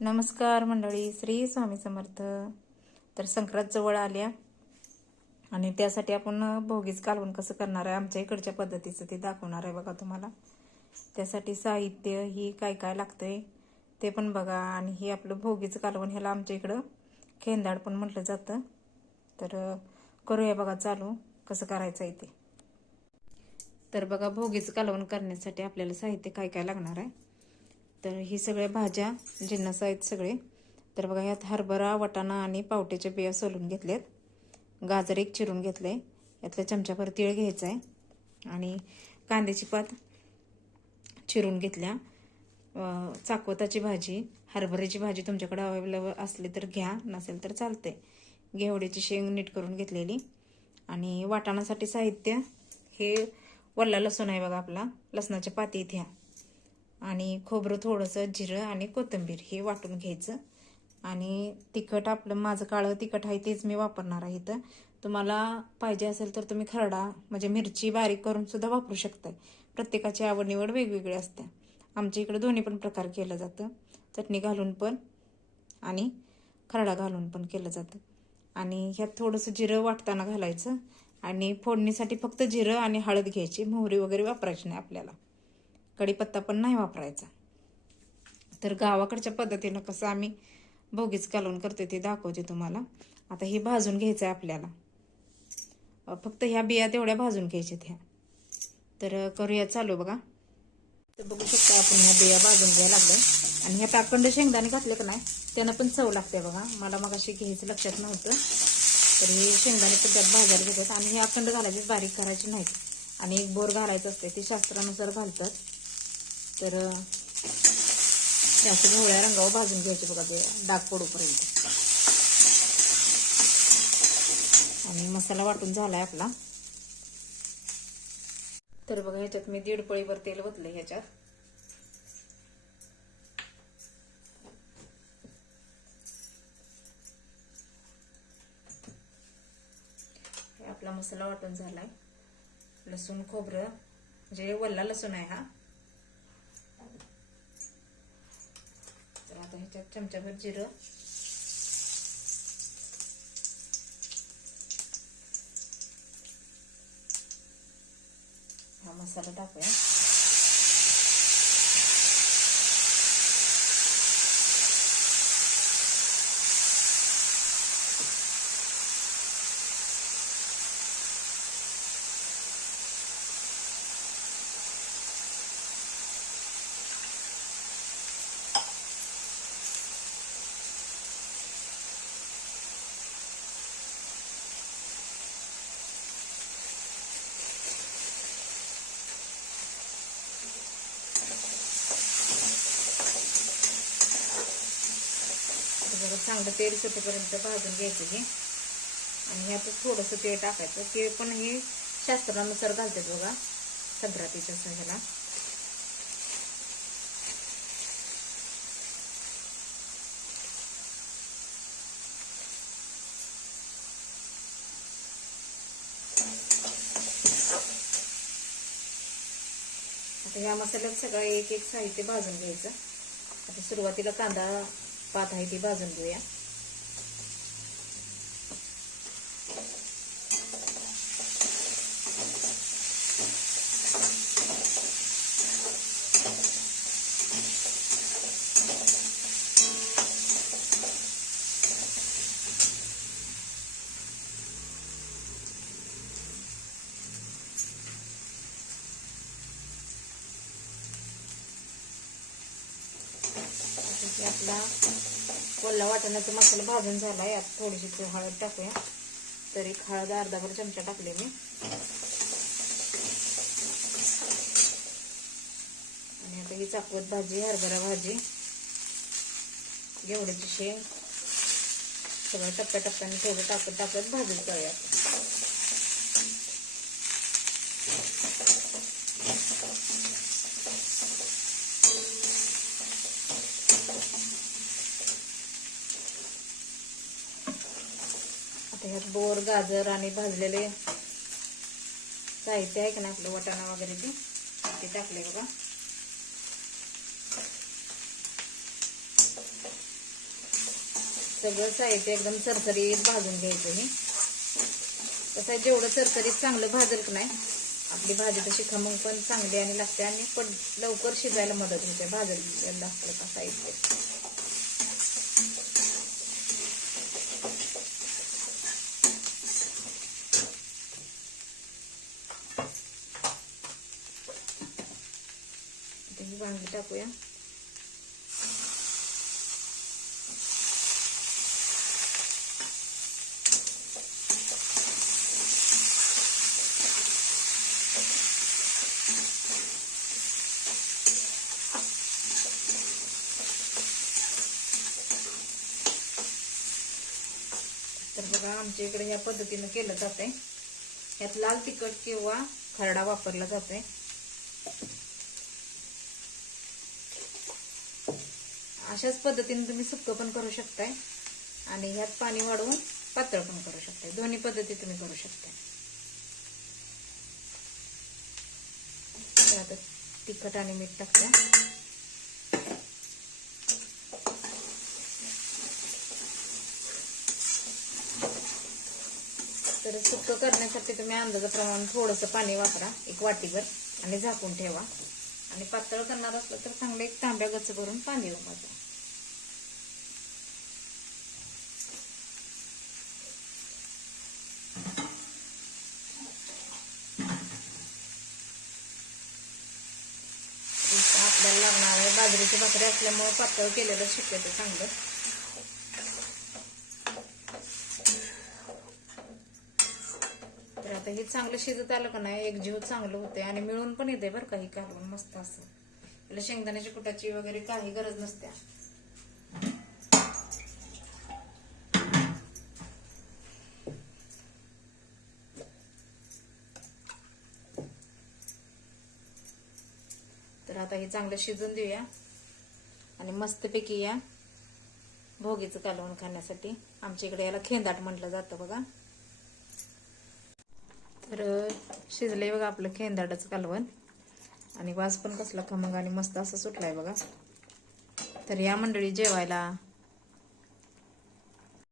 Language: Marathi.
नमस्कार मंडळी, श्री स्वामी समर्थ. तर संक्रांत जवळ आल्या आणि त्यासाठी आपण भोगीच कालवण कसं करणार आहे आमच्या इकडच्या पद्धतीचं ते दाखवणार आहे बघा तुम्हाला. त्यासाठी साहित्य ही काय काय लागतंय ते पण बघा. आणि ही आपलं भोगीचं कालवण, ह्याला आमच्या इकडं खेंदाड पण म्हटलं जातं. तर करूया बघा चालू कसं करायचं आहे ते. तर बघा, भोगीचं कालवण करण्यासाठी आपल्याला साहित्य काय काय लागणार आहे. तर ही सगळ्या भाज्या जिन्नस आहेत सगळे. तर बघा, ह्यात हरभरा, वाटाणा आणि पावट्याच्या बिया सोलून घेतल्यात. गाजर एक चिरून घेतलंय. यातल्या चमच्याभर तीळ घ्यायचा आहे आणि कांद्याची पात चिरून घेतल्या. चाकवताची भाजी, हरभऱ्याची भाजी तुमच्याकडे अवेलेबल असली तर घ्या, नसेल तर चालते. घेवड्याची शेंग नीट करून घेतलेली. आणि वाटाणासाठी साहित्य हे वल्ला लसूण आहे बघा, आपला लसणाच्या पाती ह्या. आणि खोबरं, थोडंसं जिरं आणि कोथिंबीर हे वाटून घ्यायचं. आणि तिखट आपलं माझं काळं तिखट आहे तेच मी वापरणार आहे इथं. तुम्हाला पाहिजे असेल तर तुम्ही खरडा म्हणजे मिरची बारीक करून सुद्धा वापरू शकताय. प्रत्येकाची आवड निवड वेगवेगळी असते. आमच्या इकडे दोन्ही पण प्रकार केलं जातं. चटणी घालून पण आणि खरडा घालून पण केलं जातं. आणि ह्यात थोडंसं जिरं वाटताना घालायचं. आणि फोडणीसाठी फक्त जिरं आणि हळद घ्यायची, मोहरी वगैरे वापरायची नाही आपल्याला. कढीपत्ता पण नाही वापरायचा. तर गावाकडच्या पद्धतीनं कसं आम्ही भोगीच कालवण करतो ते दाखवते तुम्हाला. आता हे भाजून घ्यायचं आहे आपल्याला. फक्त ह्या बिया तेवढ्या भाजून घ्यायच्यात ह्या. तर करूया चालू बघा. तर बघू शकता आपण ह्या बिया भाजून घ्यायला लागल्या. आणि ह्या अखंड शेंगदाणे घातले का नाही त्यानं पण चव लागते बघा. मला मग अशी घ्यायचं लक्षात नव्हतं. तर हे शेंगदाणे पण त्यात भाजायला घेतात. आणि हे अखंड घालायचे, बारीक करायचे नाहीत. आणि एक बोर घालायचं असते, ते शास्त्रानुसार घालतात. तर जास्त ढवळ्या रंगावर भाजून घ्यायचे बघा, ते डाग पडूपर्यंत. आणि मसाला वाटून झालाय आपला. तर बघा, ह्याच्यात मी 1.5 पळीभर तेल ओतलंय ह्याच्यात. आपला मसाला वाटून झालाय. लसूण, खोबरं म्हणजे वल्ला लसूण आहे हा. तर आता ह्याच्यात चमच्याभर जिरं, हा मसाला टाकूया. जरा चांगलं तेल सुटेपर्यंत भाजून घ्यायचं हे. आणि ह्यातच थोडंसं तेल टाकायचं. ते पण हे शास्त्रानुसार घालतात बघा संक्रांतीच्या ह्याला. आता ह्या मसाल्यात सगळं एक एक साहित्य भाजून घ्यायचं. आता सुरुवातीला कांदा पात आहे ती भाजून घेऊया. आपला वल्ला वाटाण्याचा मसाला भाजून झाला. यात थोडीशी हळद टाकूया. तर एक हळद अर्धाभर चमचा टाकले मी. आणि आता ही चाकवत भाजी, हरभरा भाजी, घेवड्याची शेंग सगळं टप्प्याटप्प्याने थोडं टाकत टाकत भाजून करूया. ह्यात बोर, गाजर आणि भाजलेले साहित्य आहे का नाही आपलं वाटाणा वगैरे ते टाकले बघा. सगळं साहित्य एकदम चरचरीत भाजून घ्यायचं हे. कसं आहे, जेवढं चरचरीत चांगलं भाजल की नाही आपली भाजी तशी खमंग पण चांगली आणि लागते आणि पण लवकर शिजायला मदत होते भाजलेलं असलं का साहित्य. ही वांगी टाकूया. तर बघा आमच्या इकडे ह्या पद्धतीनं केलं जातंय. यात लाल तिखट किंवा खरडा वापरला जातोय. अशाच पद्धतीने तुम्ही सुक्क पण करू शकताय आणि ह्यात पाणी वाढवून पातळ पण करू शकताय. दोन्ही पद्धती तुम्ही करू शकताय. आता तिखट आणि मीठ टाकते. तर सुक्क करण्यासाठी तुम्ही अंदाजाप्रमाणे थोडंसं पाणी वापरा, 1 वाटीभर, आणि झाकून ठेवा. आणि पातळ करणार असलं तर चांगलं एक तांब्या गच्च भरून पाणी वापरा. आपल्याला लागणार आहे बाजरीची भाकरी असल्यामुळे पातळ केलेलं शक्यतो चांगलं. तर आता हे चांगलं शिजत आलं का नाही एकजीव चांगलं होते आणि मिळून पण येते बरं काही कालवण मस्त असं. त्याला शेंगदाण्याची कुटाची वगैरे काही गरज नसते. तर आता हे चांगलं शिजून देऊया आणि मस्तपैकी या भोगीचं कालवण खाण्यासाठी. आमच्या इकडे याला खेंदाट म्हटलं जातं बघा. तर शिजलंय बघा आपलं खेंदाटाचं कालवण आणि वास पण कसला खमंग आणि मस्त असं सुटलाय बघा. तर या मंडळी जेवायला.